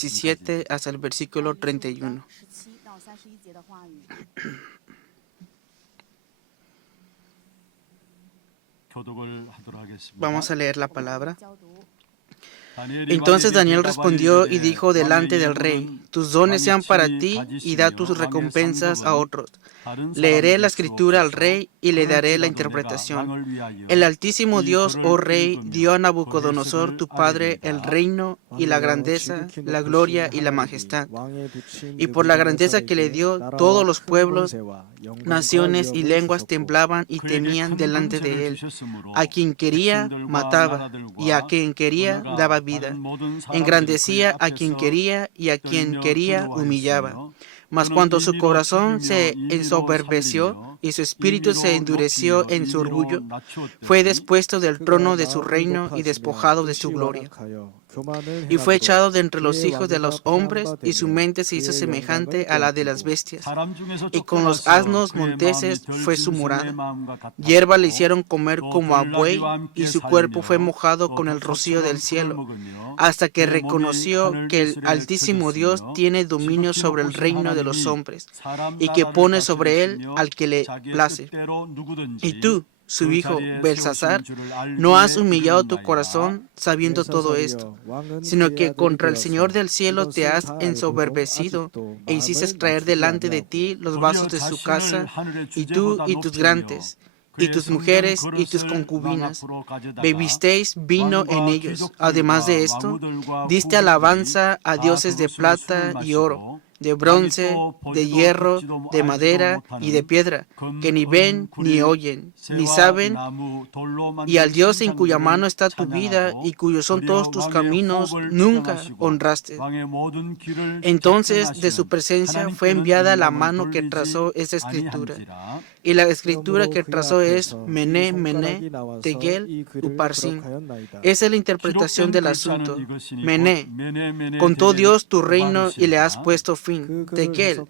17 hasta el versículo 31. Vamos a leer la palabra. Entonces Daniel respondió y dijo delante del rey: tus dones sean para ti y da tus recompensas a otros. Leeré la escritura al rey y le daré la interpretación. El Altísimo Dios, oh rey, dio a Nabucodonosor tu padre el reino y la grandeza, la gloria y la majestad. Y por la grandeza que le dio, todos los pueblos, naciones y lenguas temblaban y temían delante de él. A quien quería mataba y a quien quería daba vida. Engrandecía a quien quería y a quien quería humillaba. Mas cuando su corazón se ensoberbeció y su espíritu se endureció en su orgullo, fue despuesto del trono de su reino y despojado de su gloria. Y fue echado de entre los hijos de los hombres, y su mente se hizo semejante a la de las bestias. Y con los asnos monteses fue su morada. Hierba le hicieron comer como a buey, y su cuerpo fue mojado con el rocío del cielo, hasta que reconoció que el Altísimo Dios tiene dominio sobre el reino de los hombres, y que pone sobre él al que le place. Y tú, su hijo Belsasar, no has humillado tu corazón sabiendo todo esto, sino que contra el Señor del cielo te has ensoberbecido e hiciste traer delante de ti los vasos de su casa, y tú y tus grandes, y tus mujeres y tus concubinas, bebisteis vino en ellos. Además de esto, diste alabanza a dioses de plata y oro, de bronce, de hierro, de madera y de piedra, que ni ven, ni oyen, ni saben, y al Dios en cuya mano está tu vida y cuyos son todos tus caminos, nunca honraste. Entonces de su presencia fue enviada la mano que trazó esta escritura. Y la escritura que trazó es Mené, Mené, Tegel, Uparsin. Esa es la interpretación del asunto. Mené, contó Dios tu reino y le has puesto fin. Tegel,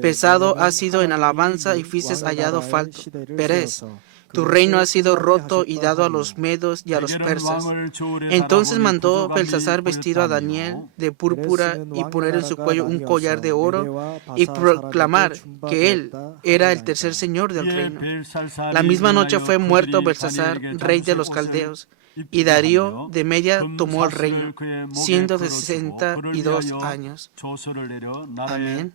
pesado has sido en alabanza y fuiste hallado falto. Perez, tu reino ha sido roto y dado a los medos y a los persas. Entonces mandó Belsasar vestido a Daniel de púrpura y poner en su cuello un collar de oro y proclamar que él era el tercer señor del reino. La misma noche fue muerto Belsasar, rey de los caldeos, y Darío de Media tomó el reino, siendo de 62 años. Amén.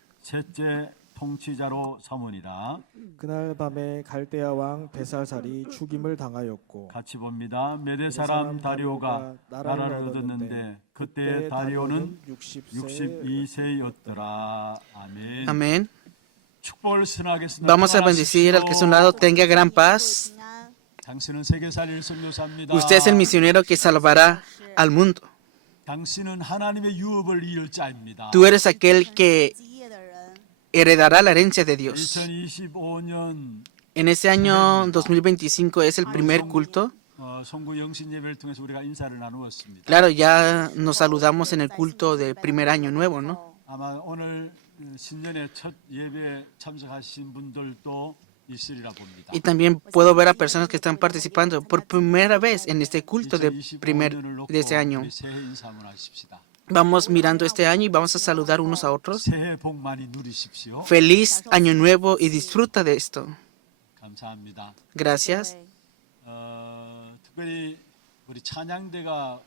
통치자로 삼으니라. 그날 밤에 갈대아 왕 벨사살이 죽임을 당하였고 같이 봅니다. 메대 사람 다리오가 나라를 얻었는데 그때 다리오는 62세였더라. 아멘. Amén. 축복을 선하겠습니다. Vamos a bendecir al que es un lado tenga gran paz. 당신은 세계 살릴 선교사입니다. Usted es el misionero que salvará al mundo. 당신은 하나님의 유업을 이을 자입니다. Tú eres aquel que heredará la herencia de Dios. 2025년 En este año 2025 es el primer culto. 성구 영신 예배를 통해서 우리가 인사를 나누었습니다. Claro, ya nos saludamos en el culto de primer año nuevo, ¿no? 아마 오늘 신년의 첫 예배에 참석하신 분들도 있으리라 봅니다. Y también puedo ver a personas que están participando por primera vez en este culto de este año. 새해 인사 한번 하십시다. Vamos mirando este año y vamos a saludar unos a otros. 새해 복 많이 누리십시오. Feliz año nuevo y disfruta de esto. 감사합니다. Gracias. 특별히 우리 찬양대가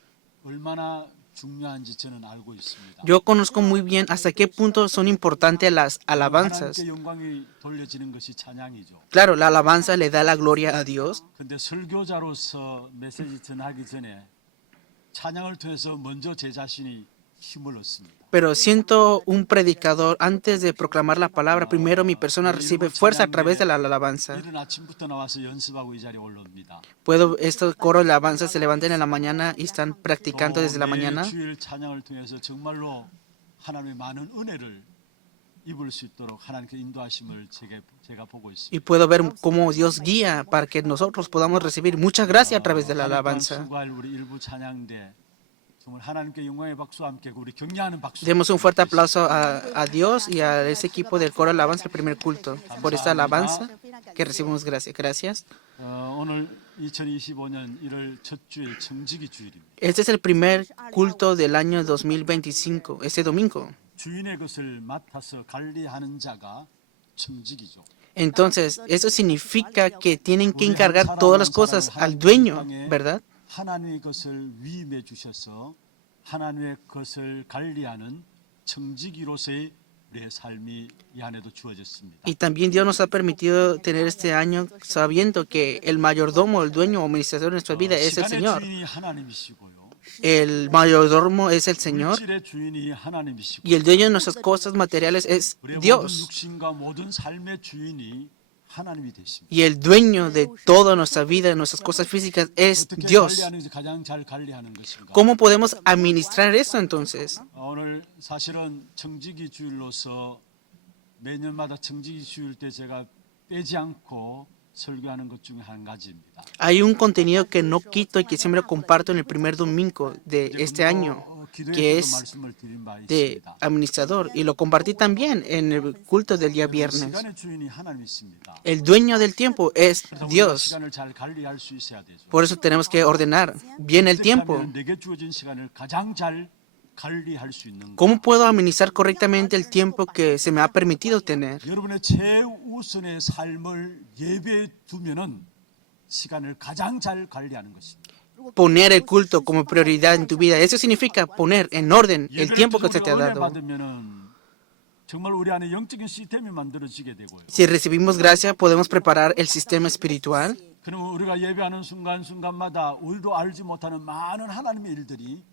얼마나 중요한지 저는 알고 있습니다. Yo conozco muy bien hasta qué punto son importantes las alabanzas. 하나님께 영광이 돌려지는 것이 찬양이죠. Claro, la alabanza le da la gloria a Dios. 근데 설교자로서 메시지 전하기 전에 찬양을 통해서 먼저 제 자신이 힘을 얻습니다. Pero siento un predicador, antes de proclamar la palabra, primero mi persona recibe fuerza a través de la alabanza. 이른 아침부터 나와서 연습하고 이 자리에 올라옵니다. Estos coros de alabanza se levantan en la mañana y están practicando desde la mañana. 주일 찬양을 통해서 정말로 하나님의 많은 은혜를 입을 수 있도록 하나님께 인도하심을 제가 보고 있습니다. Y puedo ver cómo Dios guía para que nosotros podamos recibir mucha gracia a través de la alabanza. 우리 일부 찬양대 정말 하나님께 영광의 박수와 함께 우리 격려하는 박수. Demos un fuerte aplauso a Dios y a ese equipo del coro de alabanza, el primer culto, por esta alabanza que recibimos gracias. Gracias. 오늘 2025년 1월 첫 주일 청지기 주일입니다. Este es el primer culto del año 2025, este domingo. 주인의 것을 맡아서 관리하는 자가 청지기죠. Entonces, eso significa que tienen que encargar todas las cosas al dueño, ¿verdad? 하나님의 것을 위임해 주셔서 하나님의 것을 관리하는 청지기로서의 우리의 삶이 이 안에도 주어졌습니다. Y también Dios nos ha permitido tener este año sabiendo que el mayordomo, el dueño o administrador de nuestra vida es el 시간의 Señor. 주인이 하나님이시고요. El mayordomo es el Señor 물질의 주인이 하나님이시고 y el dueño de nuestras cosas materiales es 우리의 모든 Dios. 육신과 모든 삶의 주인이 하나님이 되십니다. Y el dueño de toda nuestra vida, de nuestras cosas físicas, es 어떻게 Dios. 관리하는 것이 가장 잘 관리하는 것인가? ¿Cómo podemos administrar eso entonces? 오늘 사실은 청지기 주일로서 매년마다 청지기 주일 때 제가 빼지 않고 설교하는 것 중에 한 가지입니다. Hay un contenido que no quito y que siempre comparto en el primer domingo de este año, que es 말씀을 드린 바 de 있습니다. administrador, y lo compartí también en el culto del día viernes. 시간의 주인이 하나님이십니다. El dueño del tiempo es 그래서 우리가 Dios. 시간을 잘 관리할 수 있어야 되죠. Por eso tenemos que ordenar bien el tiempo. 어떻게 하면 내게 주어진 시간을 가장 잘 관리할 수 있는가? ¿Cómo puedo administrar correctamente el tiempo que se me ha permitido tener? 여러분의 최우선의 삶을 예배에 두면은 시간을 가장 잘 관리하는 것입니다. Poner el culto como prioridad en tu vida. Eso significa poner en orden el 예배를 tiempo que se 두고 te ha 은혜 dado. 받으면은 정말 우리 안에 영적인 시스템이 만들어지게 되고요. Si recibimos gracia, podemos preparar el sistema espiritual. 그러면 우리가 예배하는 순간순간마다 우리도 알지 못하는 많은 하나님의 일들이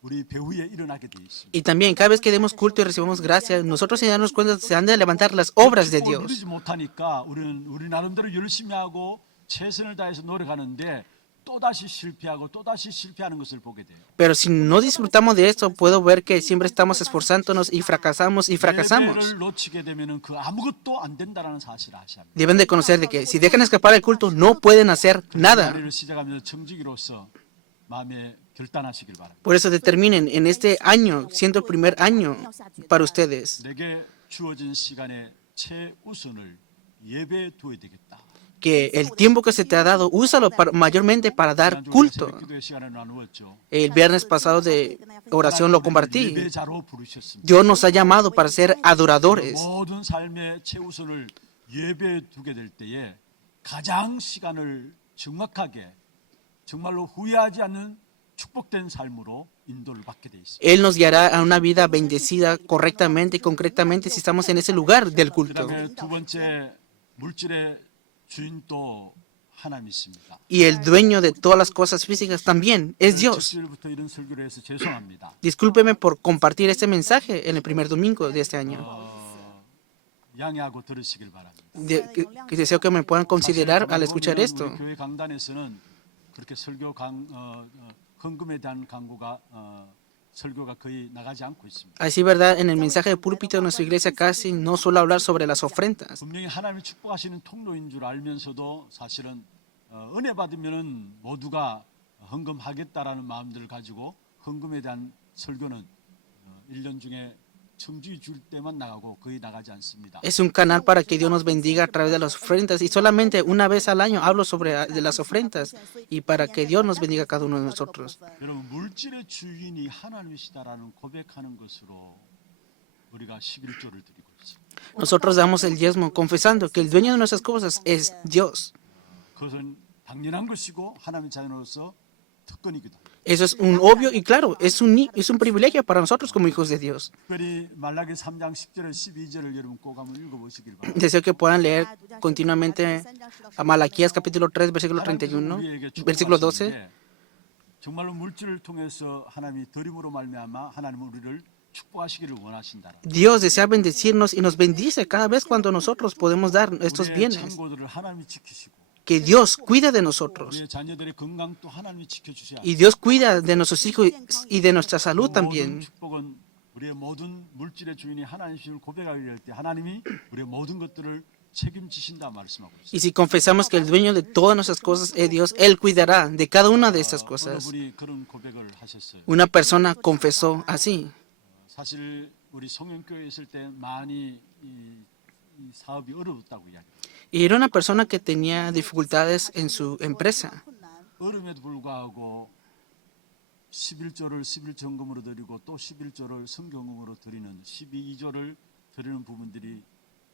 우리 배후에 일어나게 돼 있습니다. Y también cada vez que demos culto y recibimos gracia, nosotros sin darnos cuenta se han de levantar las obras de 축복을 Dios. 누리지 못하니까 우리 나름대로 열심히 하고 최선을 다해서 노력하는데 또다시 실패하는 것을 보게 돼요. Pero si no disfrutamos de esto, puedo ver que siempre estamos esforzándonos y fracasamos y fracasamos. 예배를 놓치게 되면은 그 아무것도 안 된다는 사실을 아셔야 합니다. Deben de conocer de que si dejan escapar el culto, no pueden hacer nada. 자리를 시작하면서 청지기로서 마음에 결단하시길 바랍니다. Por eso determinen en este año, siendo el primer año para ustedes, 내게 주어진 시간의 최우선을 예배에 두어야 되겠다. que el tiempo que se te ha dado, úsalo mayormente para dar culto. 기도의 시간을 나누었죠. El viernes pasado de oración lo compartí. 예배자로 부르셨습니다. Dios nos ha llamado para ser adoradores. 모든 삶의 최우선을 예배에 두게 될 때에 가장 시간을 정확하게 정말로 후회하지 않는 축복된 삶으로 인도를 받게 돼 있습니다. Él nos guiará a una vida bendecida correctamente y concretamente si estamos en ese lugar del culto. 그다음에 두 번째 물질의 주인도 하나님이십니다. Y el dueño de todas las cosas físicas también es Dios. 첫주일부터 이런 설교를 해서 죄송합니다. Discúlpeme por compartir este mensaje en el primer domingo de este año. 양해하고 들으시길 바랍니다. Que deseo que me puedan considerar al escuchar esto. 우리 교회 강단에서는 그렇게 헌금에 대한 설교가 거의 나가지 않고 있습니다. Así, ¿verdad? En el mensaje de púlpito de nuestra iglesia casi no suelo hablar sobre las ofrendas. 분명히 하나님이 축복하시는 통로인 줄 알면서도 사실은 은혜 받으면은 모두가 헌금하겠다라는 마음들을 가지고 헌금에 대한 설교는 1년 중에 청주에 줄 때만 나가고 거의 나가지 않습니다. Es un canal para que Dios nos bendiga a través de las ofrendas y solamente una vez al año hablo sobre de las ofrendas y para que Dios nos bendiga a cada uno de nosotros. 여러분 물질의 주인이 하나님이시다라는 고백하는 것으로 우리가 11조를 드리고 있습니다. Nosotros damos el diezmo confesando que el dueño de nuestras cosas es Dios. 그것은 당연한 것이고 하나님의 자녀로서 특권이기도 합니다. Eso es un obvio y claro, es un privilegio para nosotros como hijos de Dios. 특별히 말라기 3장 10절에 12절을 여러분 꼭 한번 읽어보시길 바랍니다. Deseo que puedan leer continuamente a Malaquías capítulo 3, versículo 31, versículo 12. 정말로 물질을 통해서 하나님이 드림으로 말미암아 하나님은 우리를 축복하시기를 원하신다. Dios desea bendecirnos y nos bendice cada vez cuando nosotros podemos dar estos 우리의 bienes. 창고들을 하나님이 지키시고 Que Dios cuida de nosotros. 우리의 자녀들의 건강도 하나님이 지켜주셔야 Y Dios cuida de nuestros hijos y de nuestra salud 모든 también. 축복은 우리의 모든 물질의 주인이 하나님이심을 고백하게 될 때 하나님이 우리의 모든 것들을 책임지신다 말씀하고 있습니다. Y si confesamos que el dueño de todas nuestras cosas es Dios, Él cuidará de cada una de estas 어느 cosas. 분이 그런 고백을 하셨어요. Una persona confesó así. 사실 우리 송영교회에 있을 때 많이 이 사업이 어려웠다고 이야기합니다. Y era una persona que tenía dificultades en su empresa. 어려움에도 불구하고 11조를 11전금으로 드리고 또 11조를 성경금으로 드리는 12조를 드리는 부분들이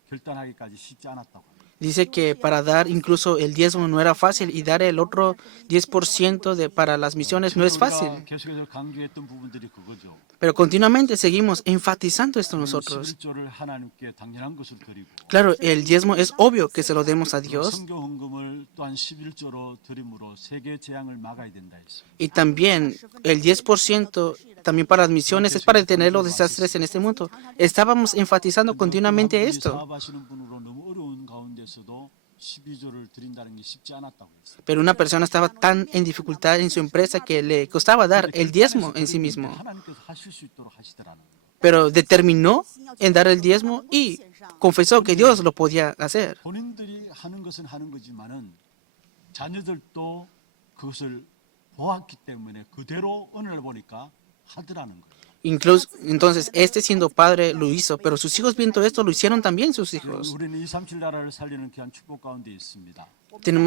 결단하기까지 쉽지 않았다고 합니다. Dice que para dar incluso el diezmo no era fácil y dar el otro 10% para las misiones no es fácil. 우리가 계속해서 강조했던 부분들이 그거죠. Pero continuamente seguimos enfatizando esto 우리는 nosotros. 11조를 하나님께 당연한 것을 드리고 Claro, el diezmo es obvio que se lo demos a Dios 성경헌금을 또한 11조로 드림으로 세계 재앙을 막아야 된다 했습니다. y también el 10% también para las misiones es para detener los desastres en este mundo. Estábamos enfatizando continuamente esto. 사업하시는 분으로 너무 어려운 가운데서도 12조를 드린다는 게 쉽지 않았다고 했어요. Pero una persona estaba tan en dificultad en su empresa que le costaba dar el diezmo en sí mismo. 하나님께서 하실 수 있도록 하시더라는 거예요. Pero determinó en dar el diezmo y confesó que Dios lo podía hacer. 본인들이 하는 것은 하는 거지만은 자녀들도 그것을 보았기 때문에 그대로 은혜를 보니까 하더라는 거예요. Incluso, entonces, este siendo padre lo hizo, pero sus hijos viendo esto lo hicieron también sus hijos. 우리는 237 나라를 살리는 귀한 축복 가운데 있습니다.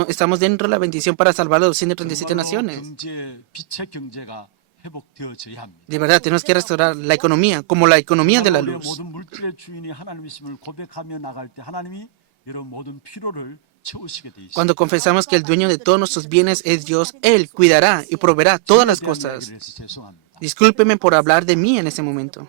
Estamos dentro de la bendición para salvar a las 237 정말로 naciones. 경제, 빛의 경제가 회복되어져야 합니다. De verdad, tenemos que restaurar la economía, como la economía de la 우리의 luz. 모든 물질의 주인이 하나님이심을 고백하며 나갈 때 하나님이 이런 모든 필요를 채우시게 돼 있습니다. Cuando confesamos que el dueño de todos nuestros bienes es Dios, Él cuidará y proveerá todas las cosas. 그래서 죄송합니다. Discúlpeme por hablar de mí en ese momento.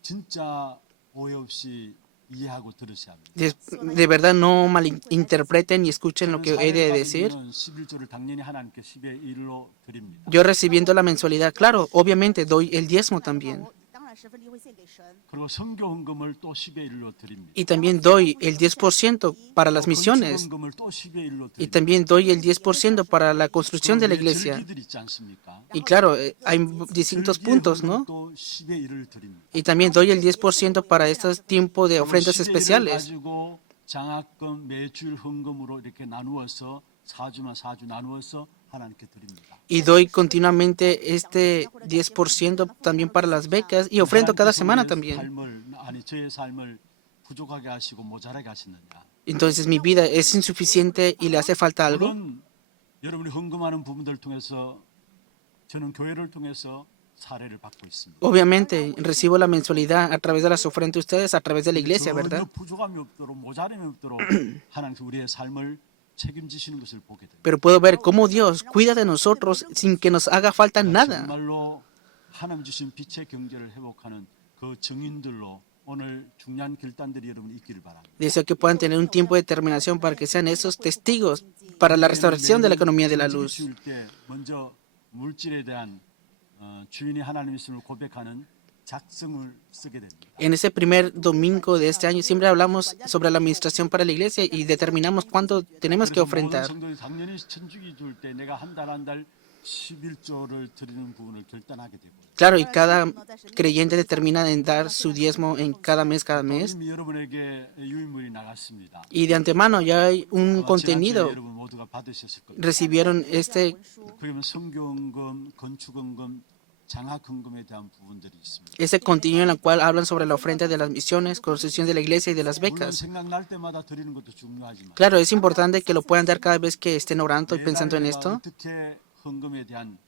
진짜 오해 없이 이해하고 들으셔야 합니다. De verdad, no malinterpreten y escuchen lo que he de decir. 11조를 당연히 하나님께 10의 1로 드립니다. Yo recibiendo la mensualidad, claro, obviamente doy el diezmo también. 그리고 선교 헌금을 또 10의 1로 드립니다. Y también doy el 10% para las misiones. 헌금을 또 10의 1로 Y 드립니다. también doy el 10% para la construcción de la iglesia. 절기들 있지 않습니까? Y claro, hay distintos puntos, ¿no? 또 10의 1을 드립니다. Y también doy el 10% para estos tiempos de ofrendas 10의 1을 especiales. 가지고 장학금 매출 헌금으로 이렇게 나누어서 4주만 4주 나누어서 하나님께 드립니다. Y doy continuamente este 10% también para las becas y ofrendo cada semana también. 아니 저의 삶을 부족하게 하시고 모자라게 하시느냐. Entonces mi vida es insuficiente y le hace falta algo. 물론 여러분이 헌금하는 부분들을 통해서 저는 교회를 통해서 사례를 받고 있습니다. Obviamente recibo la mensualidad a través de las ofrendas de ustedes, a través de la iglesia, 전혀 ¿verdad? 부족함이 없도록 모자람이 없도록 하나님께서 우리의 삶을 책임지시는 것을 보게 됩니다. Pero puedo ver cómo Dios cuida de nosotros sin que nos haga falta nada. 정말로 하나님 주신 빛의 경제를 회복하는 그 증인들로 오늘 중요한 결단들이 여러분 있기를 바랍니다. Deseo que puedan tener un tiempo de determinación para que sean esos testigos para la restauración de la economía de la luz. 주일 때 먼저 물질에 대한 주인이 하나님이심을 고백하는 작성을 쓰게 됩니다. En ese primer domingo de este año siempre hablamos sobre la administración para la iglesia y determinamos cuánto tenemos que 그래서 모든 ofrendar. 성도들이 당연히 천주기 줄 때 내가 한 달 한 달 11조를 드리는 부분을 결단하게 되고 Claro, y cada creyente determina en dar su diezmo en cada mes, 이미 여러분에게 유인물이 나갔습니다. Y de antemano ya hay un 지난주에 contenido. 여러분 모두가 받으셨을 겁니다. Recibieron este, 그러면 성교헌금, 건축헌금, 장학헌금에 대한 부분들이 있습니다. ese contenido en el cual hablan sobre la ofrenda de las misiones, construcción de la iglesia y de las 물론 becas. 생각날 때마다 드리는 것도 중요하지만 Claro, es importante que lo puedan dar cada vez que estén orando y pensando en 내가 esto. 어떻게 헌금에 대한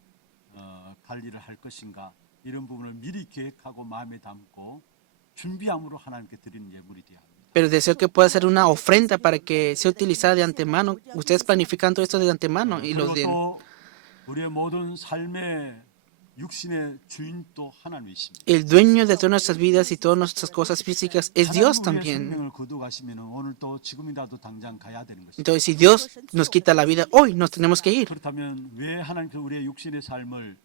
관리를 할 것인가 이런 부분을 미리 계획하고 마음에 담고 준비함으로 하나님께 드리는 예물이 되어야 합니다. Pero deseo que pueda ser una ofrenda para que sea utilizada de antemano. Ustedes planificando esto de antemano y los 그리고 den. 또 우리의 모든 삶의 육신의 주인도 하나님이십니다. El dueño de todas nuestras vidas y todas nuestras cosas físicas es Dios 하나님 우리의 también. 생명을 거두가시면 오늘 또 지금이라도 당장 가야 되는 것입니다. Entonces, si Dios nos quita la vida, hoy nos tenemos que ir. 그렇다면 왜 하나님께서 우리의 육신의 삶을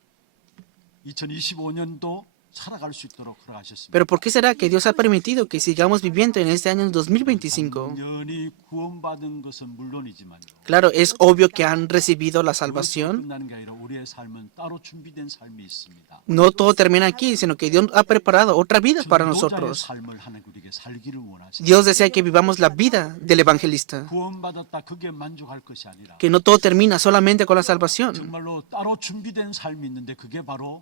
2025년도 살아갈 수 있도록 허락하셨습니다. Pero ¿por qué será que Dios ha permitido que sigamos viviendo en este año 2025? 당연히 구원받은 것은 물론이지만요. Claro, es obvio que han recibido la 그것으로 salvación. 끝나는 게 아니라 우리의 삶은 따로 준비된 삶이 있습니다. No todo termina aquí, sino que Dios ha preparado otra vida para 전도자의 nosotros. 삶을 하나님 우리에게 살기를 원하십니다. Dios desea que vivamos la vida del evangelista. 구원받았다 그게 만족할 것이 아니라 Que no todo termina solamente con la salvación. 정말로 따로 준비된 삶이 있는데 그게 바로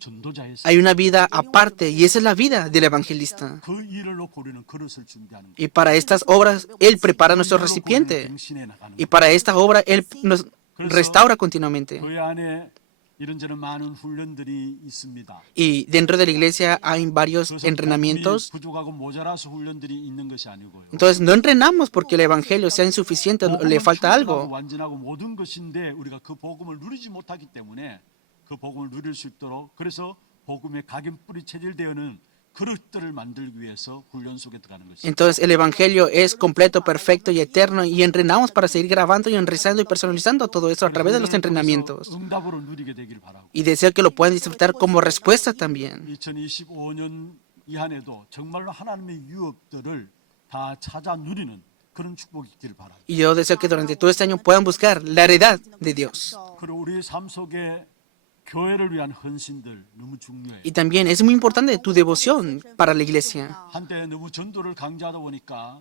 전도자의 삶. Hay una vida aparte y esa es la vida del evangelista. 그 일을 놓고 우리는 그릇을 준비하는 거예요. Y para estas obras, Él prepara nuestro recipiente. 병신해 나가는 Y 거예요. para esta obra, Él nos restaura continuamente. 교회 안에 이런저런 많은 훈련들이 있습니다. Y dentro de la iglesia hay varios 그것은 복음이 entrenamientos. 부족하고 모자라서 훈련들이 있는 것이 아니고요. Entonces no entrenamos porque el evangelio sea insuficiente o le 복음은 falta 충분하고 algo. 완전하고 모든 것인데 우리가 그 복음을 누리지 못하기 때문에 그 복음을 누릴 수 있도록 그래서 복음의 각인뿌리 체질되어는 그릇들을 만들기 위해서 훈련 속에 들어가는 것입니다. Entonces el evangelio es completo, perfecto y eterno y entrenamos para seguir grabando y enrizando y personalizando todo eso a través de los entrenamientos. 응답으로 누리게 되기를 바라고. Y deseo que lo puedan disfrutar como respuesta también. 2025년 이한에도 정말로 하나님의 유업들을 다 찾아 누리는 그런 축복이 있기를 바랍니다. Y yo deseo que durante todo este año puedan buscar la heredad de Dios. 그리고 우리 삶 속에 교회를 위한 헌신들 너무 중요해요. Y también es muy importante tu devoción para la iglesia. 한때 너무 전도를 강조하다 보니까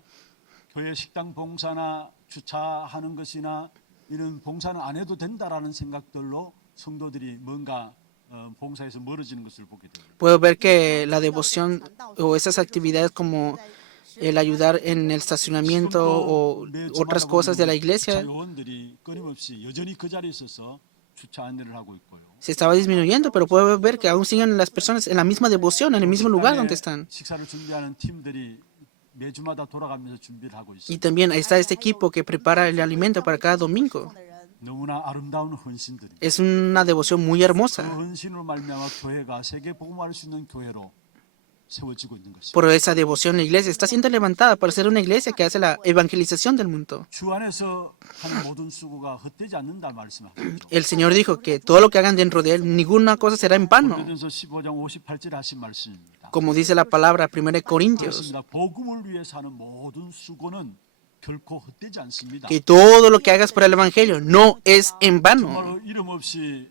교회 식당 봉사나 주차하는 것이나 이런 봉사는 안 해도 된다라는 생각들로 성도들이 뭔가 봉사에서 멀어지는 것을 보게 돼요. Puedo ver que la devoción o esas actividades como el ayudar en el estacionamiento o otras cosas de la iglesia 요원들이 끊임없이 여전히 그 자리에 있어서 주차 안내를 하고 있고요. se estaba disminuyendo, pero puedo ver que aún siguen las personas en la misma devoción, en el mismo lugar donde están. 식사를 준비하는 팀들이 매주마다 돌아가면서 준비를 하고 Y 있습니다. también ahí está este equipo que prepara el alimento para cada domingo. 너무나 아름다운 헌신들이. Es una devoción muy 그 hermosa. 헌신으로 말미암아 교회가 세계 복음화할 수 있는 교회로 세워지고 있는 것입니다. Por esa devoción la iglesia está siendo levantada para ser una iglesia que hace la evangelización del mundo. 주 안에서 하는 모든 수고가 헛되지 않는다 말씀하죠. El Señor dijo que todo lo que hagan dentro de Él, ninguna cosa será en vano. 고린도전서 15장 58절 하신 말씀입니다. Como dice la palabra 1 Corintios, 그렇습니다. 복음을 위해서 하는 모든 수고는 결코 헛되지 않습니다. que todo lo que hagas por el Evangelio no es en vano. 정말로 이름 없이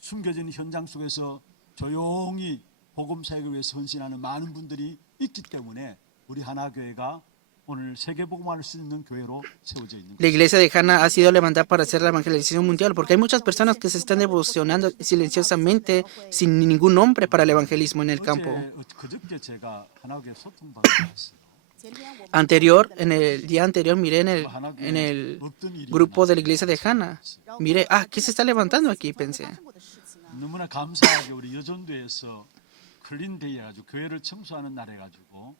숨겨진 현장 속에서 조용히 복음 사역을 위해서 헌신하는 많은 분들이 있기 때문에 우리 하나교회가 오늘 세계 복음화할 수 있는 교회로 세워져 있는 La 것입니다. iglesia de Hannah ha sido levantada para hacer la evangelización mundial porque hay muchas personas que se están devocionando silenciosamente sin ningún nombre para el evangelismo en el campo. 그저께 제가 하나교회 소통방을 봤어요. En el día anterior miré en el grupo de la iglesia de Hannah. Miré, ¿qué se está levantando aquí? Pensé. 너무나 감사하게 우리 여전도에서 클린데이 해가지고 교회를 청소하는 날 해가지고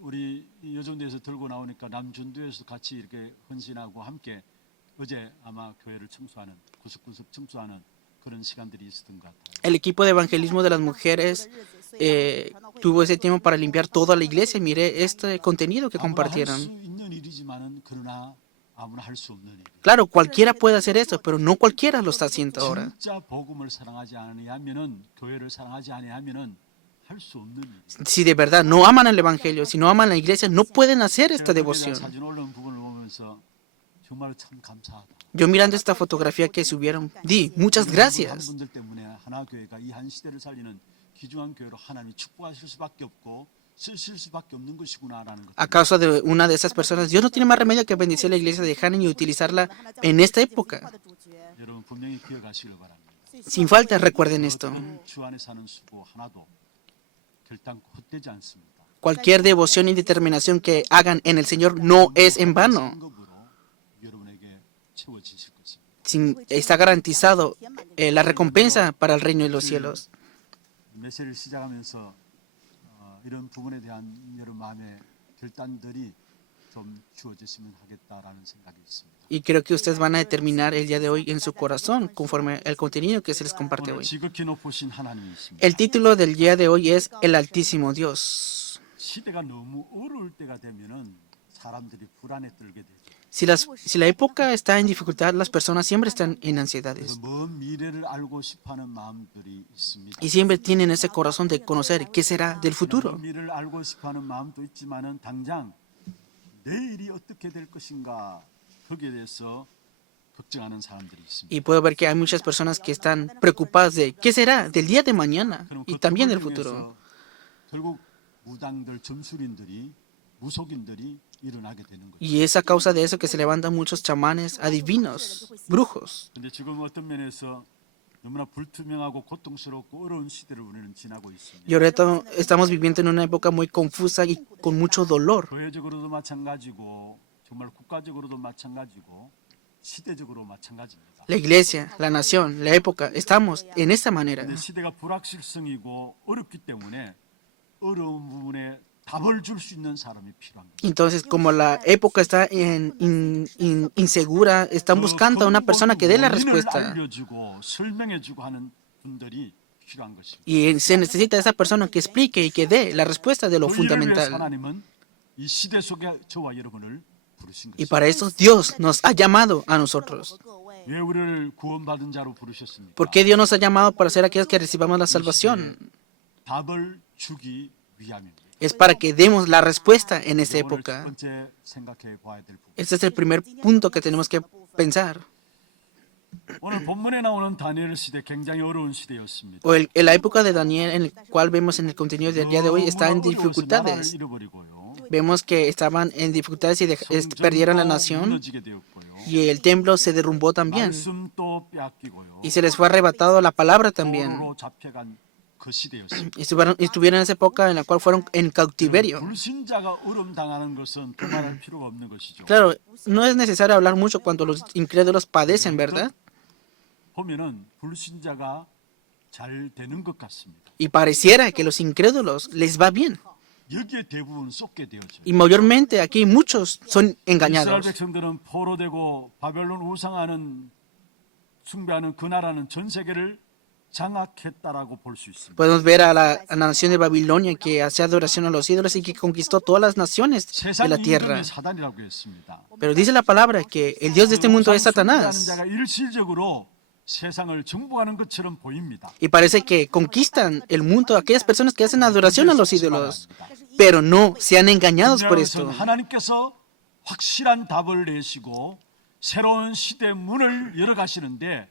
우리 여전도에서 들고 나오니까 남전도에서 같이 이렇게 헌신하고 함께 어제 아마 교회를 청소하는 구석구석 청소하는 그런 시간들이 있었던 것 같아요. El equipo de evangelismo de las mujeres tuvo ese tiempo para limpiar toda la iglesia. Miré este contenido que 아무나 할 수 compartieron. 있는 일이지만은 그러나 아무나 할 수 없는 일. Claro, cualquiera puede hacer eso, pero no cualquiera lo está haciendo ahora. 진짜 복음을 사랑하지 않으면은 교회를 사랑하지 않으면은 할 수 없는 일. Si de verdad no aman el evangelio, si no aman la iglesia, no pueden hacer esta 제가 devoción. 사진 올라온 부분을 보면서 정말 참 감사하다. Yo mirando esta fotografía que subieron, di muchas gracias. 분들 때문에 하나교회가 이 한 시대를 살리는 귀중한 교회로 하나님이 축복하실 수밖에 없고 쓰실 수밖에 없는 것이구나라는 것. A causa de una de esas personas, Dios no tiene más remedio que bendecir la iglesia de Hannah y utilizarla en esta época. 여러분 분명히 기억하시길 바랍니다. Sin falta, recuerden esto. 주 안에 사는 수고 하나도 결단코 헛되지 않습니다. Cualquier devoción y determinación que hagan en el Señor no es en vano. 상급으로 여러분에게 채워지실 것입니다. Está garantizado la recompensa para el reino de los cielos. 메시지를 시작하면서 이런 부분에 대한 여러분 마음의 결단들이 좀 주어졌으면 하겠다라는 생각이 있습니다. Y creo que ustedes van a determinar el día de hoy en su corazón conforme el contenido que se les comparte 오늘 hoy. 지극히 높으신 하나님이십니다. El título del día de hoy es El Altísimo Dios. 시대가 너무 어려울 때가 되면은 사람들이 불안에 떨게 되죠. Si la época está en dificultad, las personas siempre están en ansiedades. 먼 미래를 알고 싶어하는 마음들이 있습니다. Y siempre tienen ese corazón de conocer qué será del futuro. 먼 미래를 알고 싶어하는 마음도 있지만은 당장 내일이 어떻게 될 것인가 거기에 대해서 걱정하는 사람들이 있습니다. Y puedo ver que hay muchas personas que están preocupadas de qué será del día de mañana 그럼 y 그 también del 통을 futuro. 통해서 결국 무당들, 점술인들이, 무속인들이 일어나게 되는 거죠. Y es a causa de eso que se levantan muchos chamanes, adivinos, brujos. 근데 지금 어떤 면에서 너무나 불투명하고 고통스럽고 어려운 시대를 우리는 지나고 있습니다. Y ahorita estamos viviendo en una época muy confusa y con mucho dolor. 교회적으로도 마찬가지고 정말 국가적으로도 마찬가지고 시대적으로 마찬가지입니다. La iglesia, la nación, la época, estamos en esta manera. 근데 시대가 불확실성이고 어렵기 때문에 어려운 부분에 답을 줄 수 있는 사람이 필요한 거예요. Entonces, como la época está insegura, están buscando a una persona que dé la respuesta. 알려주고 설명해주고 하는 분들이 필요한 것입니다. Y se necesita esa persona que explique y que dé la respuesta de lo 그 일을 위해서 fundamental. 하나님은 이 시대 속에 저와 여러분을 부르신 Y 것입니다. para eso Dios nos ha llamado a nosotros. 왜 우리를 구원받은 자로 부르셨습니까? ¿Por qué Dios nos ha llamado para ser aquellos que recibamos la salvación? 답을 주기 위함입니다. Es para que demos la respuesta en esta 오늘 첫 época. 번째 생각해 봐야 될 부분. Este es el primer punto que tenemos que pensar. 오늘 본문에 나오는 다니엘 시대 굉장히 어려운 시대였습니다. O la época de Daniel, en el cual vemos en el contenido del día de hoy, está en 너무나 어려워서 나라를 dificultades. 잃어버리고요. Vemos que estaban en dificultades y perdieron la 성전도 nación 무너지게 되었고요. y el templo se derrumbó también. 말씀도 빼앗기고요. Y se les fue arrebatado la palabra también. 포로로 잡혀간 그 시대였습니다. Y estuvieron en esa época en la cual fueron en cautiverio. 불신자가 어려움 당하는 것은 두말할 필요가 없는 것이죠. Claro, no es necesario hablar mucho cuando los incrédulos padecen, ¿verdad? 보면은 불신자가 잘 되는 것 같습니다. Y pareciera que los incrédulos les va bien. 여기에 대부분 쏟게 되어져요. Y mayormente aquí muchos son 이스라엘 engañados. 백성들은 포로되고 바벨론 우상하는 숭배하는 그 나라는 전 세계를 장악했다라고 볼 수 있습니다. Podemos ver a la nación de Babilonia que hacía adoración a los ídolos y que conquistó todas las naciones de 세상 la 이름이 tierra. 사단이라고 했습니다. Pero dice la palabra que el Dios de este mundo es 숭배하는 Satanás. 자가 일시적으로 세상을 정복하는 것처럼 보입니다. Y parece que conquistan el mundo aquellas personas que hacen adoración a los ídolos. Pero no, sean engañados por 중요한 esto. 것은 하나님께서 확실한 답을 내시고 새로운 시대 문을 열어가시는데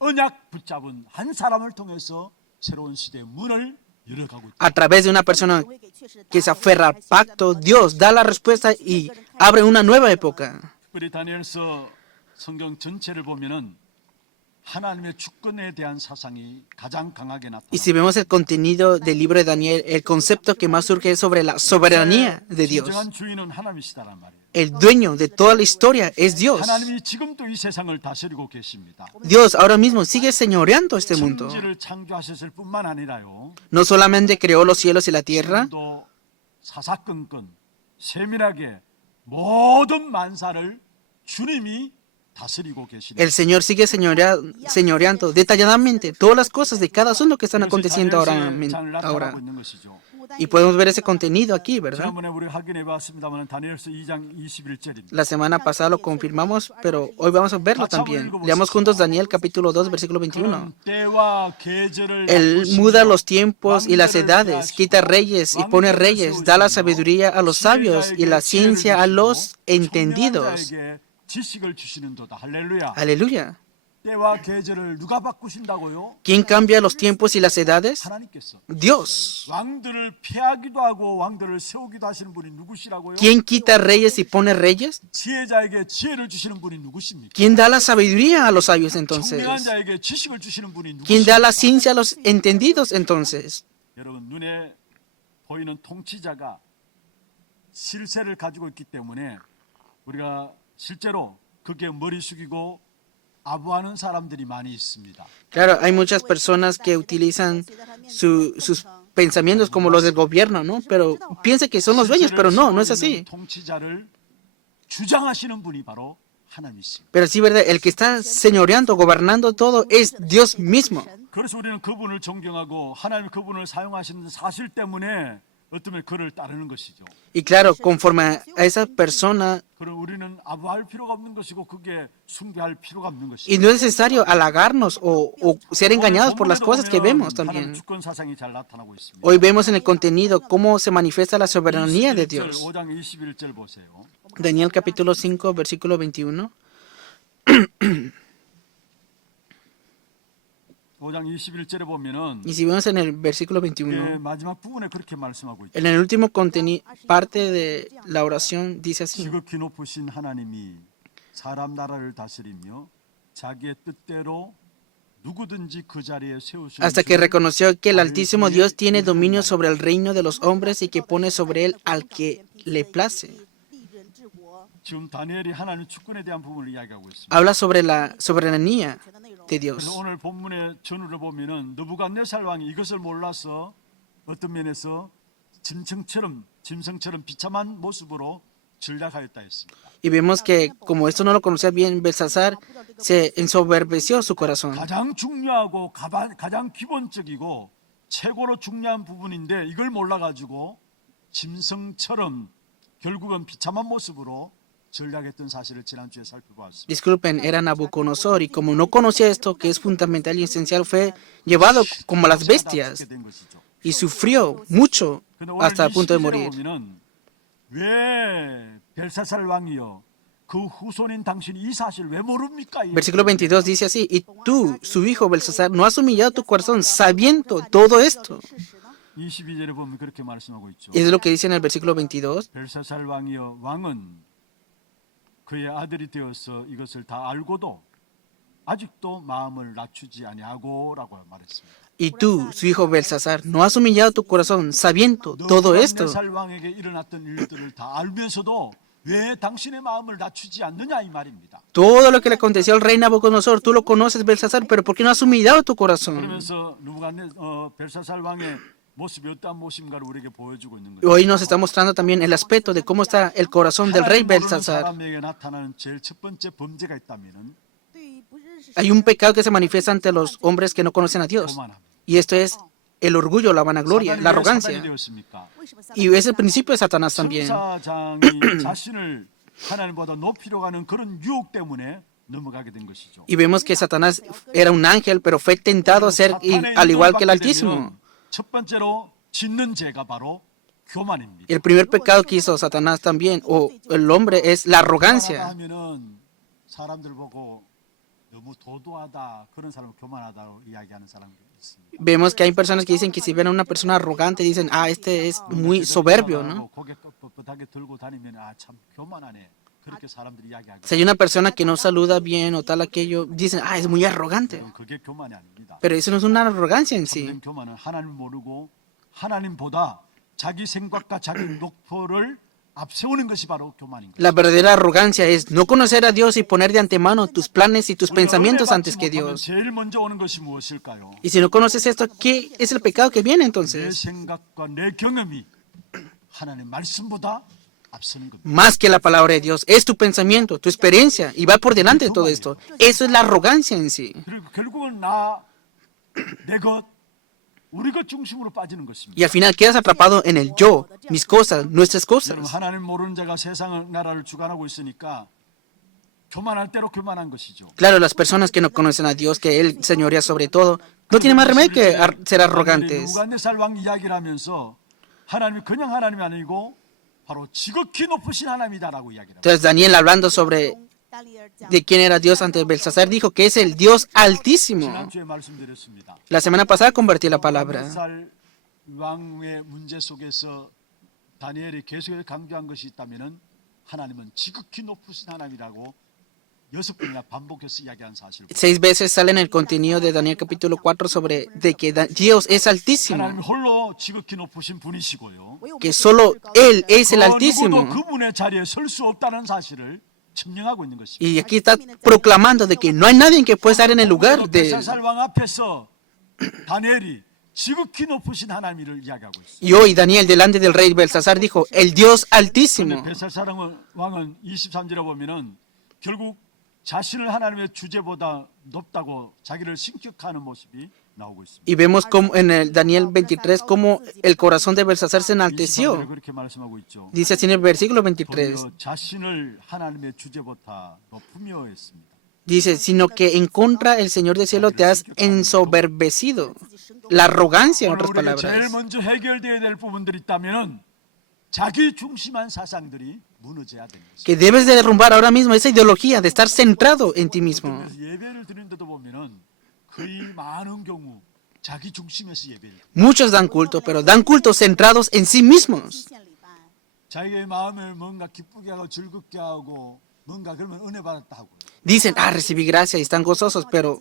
언약 붙잡은 한 사람을 통해서 새로운 시대 문을 열어가고 있다. A través de una persona que se aferra al pacto, Dios da la respuesta y abre una nueva época. 특별히 다니엘서 성경 전체를 보면은 하나님의 주권에 대한 사상이 가장 강하게 Y si 나타납니다. vemos el contenido del libro de Daniel, el concepto que más surge es sobre la soberanía de Dios. 진정한 주인은 하나님이시다란 말이에요. El dueño de toda la historia es Dios. 하나님이 지금도 이 세상을 다스리고 계십니다. Dios ahora mismo sigue señoreando este mundo. 천지를 창조하셨을 뿐만 아니라요. No solamente creó los cielos y la tierra, 지금도 사사건건 세밀하게 모든 만사를 주님이 다스리고 계시는 el Señor sigue señoreando detalladamente todas las cosas de cada uno que están aconteciendo ahora. 나타나고 있는 것이죠. Y podemos ver ese contenido aquí, ¿verdad? 지난번에 우리 확인해 봤습니다만 다니엘서 2장 21절입니다. La semana pasada lo confirmamos, pero hoy vamos a verlo también. Leamos juntos Daniel capítulo 2, versículo 21. 때와 계절을 Él muda los tiempos y las edades, quita reyes y pone reyes, da la sabiduría a los sabios y la ciencia a los entendidos. 지식을 주시는도다. 할렐루야. Aleluya. 때와 계절을 누가 바꾸신다고요? ¿Quién cambia los tiempos y las edades? 하나님께서. Dios. 왕들을 폐하기도 하고 왕들을 세우기도 하시는 분이 누구시라고요? ¿Quién quita reyes y pone reyes? 지혜자에게 지혜를 주시는 분이 누구십니까? ¿Quién da la sabiduría a los sabios entonces? 청명한 자에게 지식을 주시는 분이 ¿Quién da la 누구십니까? ciencia a los entendidos entonces? 여러분 눈에 보이는 통치자가 실세를 가지고 있기 때문에 우리가 실제로 그게 머리 숙이고 아부하는 사람들이 많이 있습니다. Claro, hay muchas personas que utilizan sus pensamientos como los del gobierno, ¿no? Pero piensa que son los dueños, pero no, no es así. 통치자를 주장하시는 분이 바로 하나님이십니다. Pero sí, ¿verdad? El que está señoreando, gobernando todo es Dios mismo. 그래서 우리는 그분을 존경하고 하나님 그분을 사용하시는 사실 때문에 어쩌면 그를 따르는 것이죠. Y claro, conforme a esa persona, 그럼 우리는 아부할 필요가 없는 것이고 그게 숭배할 필요가 없는 것이죠. y no es necesario halagarnos o ser engañados por las cosas que vemos 하나님 también. 주권 사상이 잘 나타나고 있습니다. Hoy vemos en el contenido cómo se manifiesta la soberanía de Dios. 5장 21절 보세요. Daniel capítulo 5, versículo 21. 5장 21절에 보면은 Y si vemos en el versículo 예, 21, 마지막 부분에 그렇게 말씀하고 있죠. en el último parte de la oración dice así. 지극히 높으신 하나님이 사람 나라를 다스리며 자기의 뜻대로 누구든지 그 자리에 세우시는 Hasta que reconoció que el Altísimo Dios tiene dominio sobre el reino de los hombres y que pone sobre él al que le place. 지금 다니엘이 하나님 주권에 대한 부분을 이야기하고 있습니다. habla sobre la soberanía de Dios. 그래서 오늘 본문의 전후를 보면은 느부갓네살 왕이 이것을 몰라서 어떤 면에서 짐승처럼 비참한 모습으로 전략하였다 했습니다. Y vemos que como esto no lo conocía bien Belsasar, se ensoberbeció su corazón. 가장 중요하고 가장 기본적이고 최고로 중요한 부분인데 이걸 몰라가지고 짐승처럼 결국은 비참한 모습으로 전략했던 사실을 지난주에 살펴보았습니다. Disculpen, era Nabucodonosor y como no conocía esto que es fundamental y esencial, fue llevado como las bestias y sufrió mucho hasta el punto de morir. 왜 벨사살 왕이요 그 후손인 당신이 이 사실을 왜 모릅니까? Versículo 22 dice así, y tú, su hijo Belsasar, no has humillado tu corazón sabiendo todo esto. 22절에 보면 그렇게 말씀하고 있죠. Es lo que dice en el versículo 22. 벨사살 왕이요 왕은 그의 아들이 되어서 이것을 다 알고도 아직도 마음을 낮추지 아니하고라고 말했습니다. Y tú, su hijo Belsasar, no has humillado tu corazón sabiendo todo esto. 느부갓네살 왕에게 일어났던 일들을 다 알면서도 왜 당신의 마음을 낮추지 않느냐 이 말입니다. Todo lo que le aconteció al rey Nabucodonosor, tú lo conoces, Belsasar, pero ¿por qué no has humillado tu corazón? 그러면서 벨사살 왕의 모습이 어떠한 모습인가를 우리에게 보여주고 있는 거죠. Hoy nos está mostrando también el aspecto de cómo está el corazón del rey Belsasar. 사람에게 나타나는 제일 첫 번째 범죄가 있다면은 Hay un pecado que se manifiesta ante los hombres que no conocen a Dios. 교만함. Y esto es el orgullo, la vanagloria, la 사단이 arrogancia. 되었습니까? Y es el principio de Satanás también. 천사장이 자신을 하나님보다 높이려 가는 그런 유혹 때문에 넘어가게 된 것이죠. Y vemos que Satanás era un ángel, pero fue tentado a ser al igual que el Altísimo. 첫 번째로 짓는 죄가 바로 교만입니다. El primer pecado que hizo Satanás también, o el hombre, es la arrogancia. 하면은 사람들 보고 너무 도도하다 그런 사람 교만하다고 이야기하는 사람들이 있습니다. Vemos que hay personas que dicen que si ven a una persona arrogante, dicen, ah, este es muy soberbio, ¿no? 고개 뻣뻣하게 들고 다니면 아 참 교만하네. 그렇게 사람들이 이야기하고. Si hay una persona que no saluda bien o tal aquello, dicen, ah, es muy arrogante. 그게 교만이 아닙니다. Pero eso no es una arrogancia en sí. 참된 교만은 하나님을 모르고 하나님보다 자기 생각과 자기 목표를 앞세우는 것이 바로 교만인 거예요. La verdadera arrogancia es no conocer a Dios y poner de antemano tus planes y tus pensamientos antes que Dios. 제일 먼저 오는 것이 무엇일까요? Y si no conoces esto, ¿qué es el pecado que viene 내 entonces? 생각과 내 경험이 하나님 말씀보다 앞서는 겁니다. Más que la palabra de Dios, es tu pensamiento, tu experiencia, y va por delante de todo esto. Eso es la arrogancia en sí. 그리고 결국은 내 것, 우리 것 중심으로 빠지는 것입니다. Y al final quedas atrapado en el yo, mis cosas, nuestras 여러분 cosas. 하나님 모르는 자가 세상 나라를 주관하고 있으니까 교만할 대로 교만한 것이죠. Claro, las personas que no conocen a Dios, que Él señorea sobre todo, no tienen más remedio que ser arrogantes. 느부갓네살 왕 이야기를 하면서 하나님이 그냥 하나님이 아니고 바로 지극히 높으신 하나님이다라고 이야기를 합니다. Entonces Daniel, hablando sobre de quién era Dios ante Belsasar, dijo que es el Dios altísimo. 지난주에 말씀드렸습니다. La semana pasada compartí la palabra. 느부갓네살 왕의 문제 속에서 다니엘이 계속해서 강조한 것이 있다면은 하나님은 지극히 높으신 하나님이라고 6번이나 반복해서 이야기한 사실. 6 veces sale en el contenido de Daniel capítulo 4 sobre de que Dios es altísimo, 하나님 홀로 지극히 높으신 분이시고요. que solo Él es el 누구도 altísimo. 그분의 자리에 설 수 없다는 사실을 증명하고 있는 것입니다. Y aquí está proclamando de que no hay nadie que pueda estar en el lugar de Él. 벨사살 왕 앞에서 다니엘이 지극히 높으신 하나님을 이야기하고 있어요. Y hoy Daniel delante del rey Belsasar dijo, el Dios altísimo. 벨사살 왕은 23절에 보면은 결국 자신을 하나님의 주제보다 높다고 자기를 신격하는 모습이 나오고 있습니다. Y vemos como en el Daniel 23 cómo el corazón de Belsasar se 23절에 enalteció. 그렇게 말씀하고 있죠. Dice así en el versículo 23. 도리어 자신을 하나님의 주제보다 높으며 했습니다. Dice, sino que en contra el Señor del cielo te has ensoberbecido. La arrogancia, en 오늘 otras 우리가 제일 palabras. 먼저 해결되어야 될 부분들이 있다면은 자기 중심한 사상들이 무너져야 되는 것입니다. Que debes de derrumbar ahora mismo esa ideología de estar centrado en ti mismo. 그래서 예배를 드리는데도 보면은 거의 많은 경우 자기 중심에서 예배를 드려요. Muchos dan culto, pero dan culto centrados en sí mismos. 자기의 마음을 뭔가 기쁘게 하고 즐겁게 하고 뭔가 그러면 은혜 받았다 하고 Dicen, ah, recibí gracia y están gozosos, pero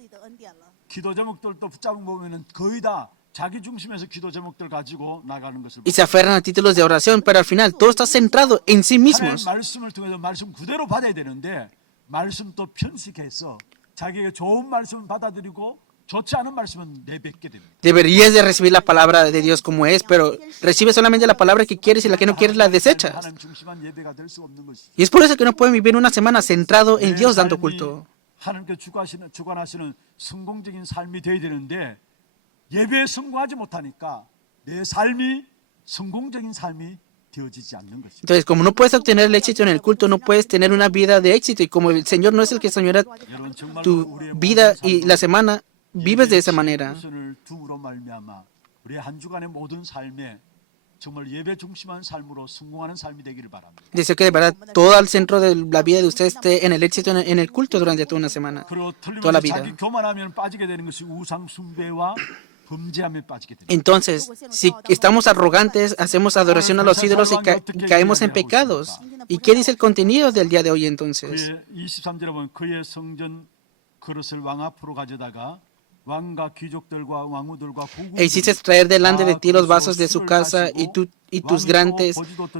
기도 제목들도 붙잡은 보면은 거의 다 자기 중심에서 기도 제목들 가지고 나가는 것을 y se aferran a títulos de oración, pero al final todo está centrado en sí 하나님의 mismos. 말씀을 통해서 말씀 그대로 받아야 되는데 말씀 또 편식해서 자기에게 좋은 말씀은 받아들이고 좋지 않은 말씀은 내뱉게 됩니다. Deberías de recibir la palabra de Dios como es, pero recibes solamente la palabra que quieres y la que no quieres la desechas. 하나님 중심한 예배가 될 수 없는 것이죠. Y es por eso que no pueden vivir una semana centrado en Dios dando culto. 하나님께 주관하시는 성공적인 삶이 되어야 되는데 예배에 성공하지 못하니까 내 삶이 성공적인 삶이 되어지지 않는 것입니다. Entonces, como no puedes obtener el éxito en el culto, no puedes tener una vida de éxito. Y como el Señor no es el que señora 여러분 정말로 tu 우리의 vida 모든 y la semana, vives de esa manera. 우선을 둠으로 말미암아 우리의 한 주간의 모든 삶에 정말 예배 중심한 삶으로 성공하는 삶이 되기를 바랍니다. Deseo que de verdad todo el centro de la vida de usted esté en el éxito en el culto durante toda una semana, 그리고 toda la 틀림없이 vida. 자기 교만하면 빠지게 되는 것이 우상 숭배와 범죄함에 빠지게 됩니다. Entonces, si estamos arrogantes, hacemos adoración a los ídolos y caemos en pecados. ¿Y qué dice el contenido del día de hoy entonces? 그의 23절에 보면 그의 성전 그릇을 왕 앞으로 가져다가 왕과 귀족들과 왕후들과 E hiciste traer delante de ti los vasos de su casa y tus grandes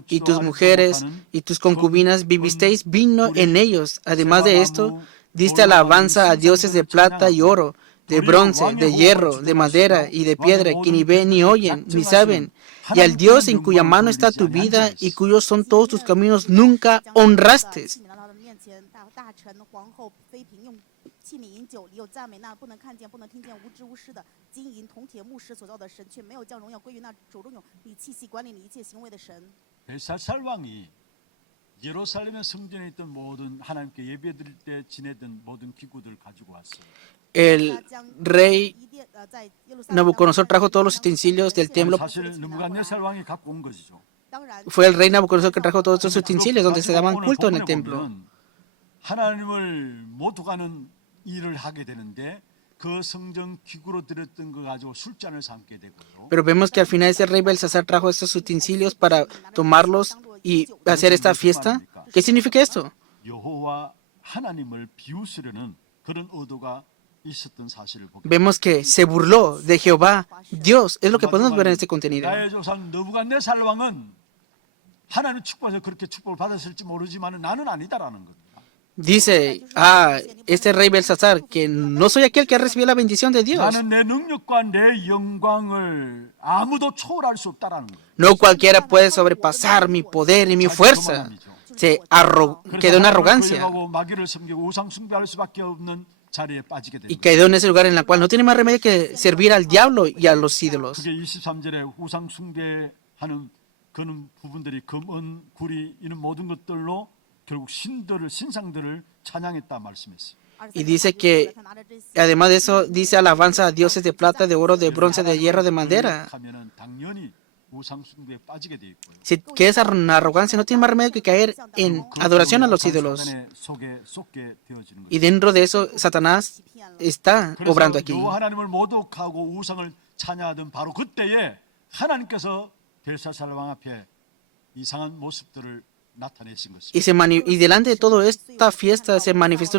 y tus mujeres y tus concubinas vivisteis vino en ellos. Además de esto, diste alabanza a dioses de plata y oro, de bronce, de hierro, de madera y de piedra, que ni ven ni oyen ni saben. Y al Dios en cuya mano está tu vida y cuyos son todos tus caminos, nunca honraste. 器皿饮酒，里有赞美那不能看见、不能听见、无知无失的金银铜铁木石所造的神，却没有将荣耀归于那手中有你气息管理你一切行为的神。 벨사살 왕이 예루살렘의 성전에 있던 모든 하나님께 예배드릴 때 지내던 모든 기구들을 가지고 왔어요. El rey Nabucodonosor trajo todos los utensilios del templo. 사실 느부갓네살 왕이 갖고 온 것이죠. Fue el rey Nabucodonosor que trajo todos estos utensilios donde se daban culto en el templo. 하나님을 못 가는 일을 하게 되는데 그 성전 기구로 드렸던 거 가지고 술잔을 삼게 되고요. Pero vemos que al final ese rey Belsasar trajo estos utensilios para tomarlos y hacer esta fiesta. ¿Qué significa esto? 여호와 하나님을 비웃으려는 그런 의도가 있었던 사실을 보게. Vemos que se burló de Jehová, Dios. Es lo que podemos ver en este contenido. 나의 조상 느부갓네살 왕은 하나님 축복해서 그렇게 축복을 받았을지 모르지만 나는 아니다라는 겁니다. Dice, este rey Belsasar, que no soy aquel que ha recibido la bendición de Dios. 나는 내 능력과 내 영광을 아무도 초월할 수 없다라는 거예요. No cualquiera puede sobrepasar mi poder y mi fuerza. Quedó en arrogancia 마귀를 섬기고 우상 숭배할 수밖에 없는 자리에 빠지게 y 됩니다. quedó en ese lugar en el cual no tiene más remedio que servir al diablo y a los ídolos. 그게 23절에 우상 숭배하는 그런 부분들이 금, 은, 구리 이런 모든 것들로 결국 신상들을 찬양했다 말씀했어요. Y dice que, además de eso, dice alabanza a dioses de plata, de oro, de bronce, de hierro, de madera. 하면은 당연히 우상 숭배에 빠지게 돼 있고요. Si quedas en arrogancia, no tiene más remedio que caer en adoración a los ídolos. 속에 쏟게 되어지는 거죠. Y dentro de eso, Satanás está obrando aquí. 여호와 하나님을 모독하고 우상을 찬양하던 바로 그때에 하나님께서 벨사살 왕 앞에 이상한 모습들을 나타내신 것입니다. Y delante de toda esta fiesta se manifestó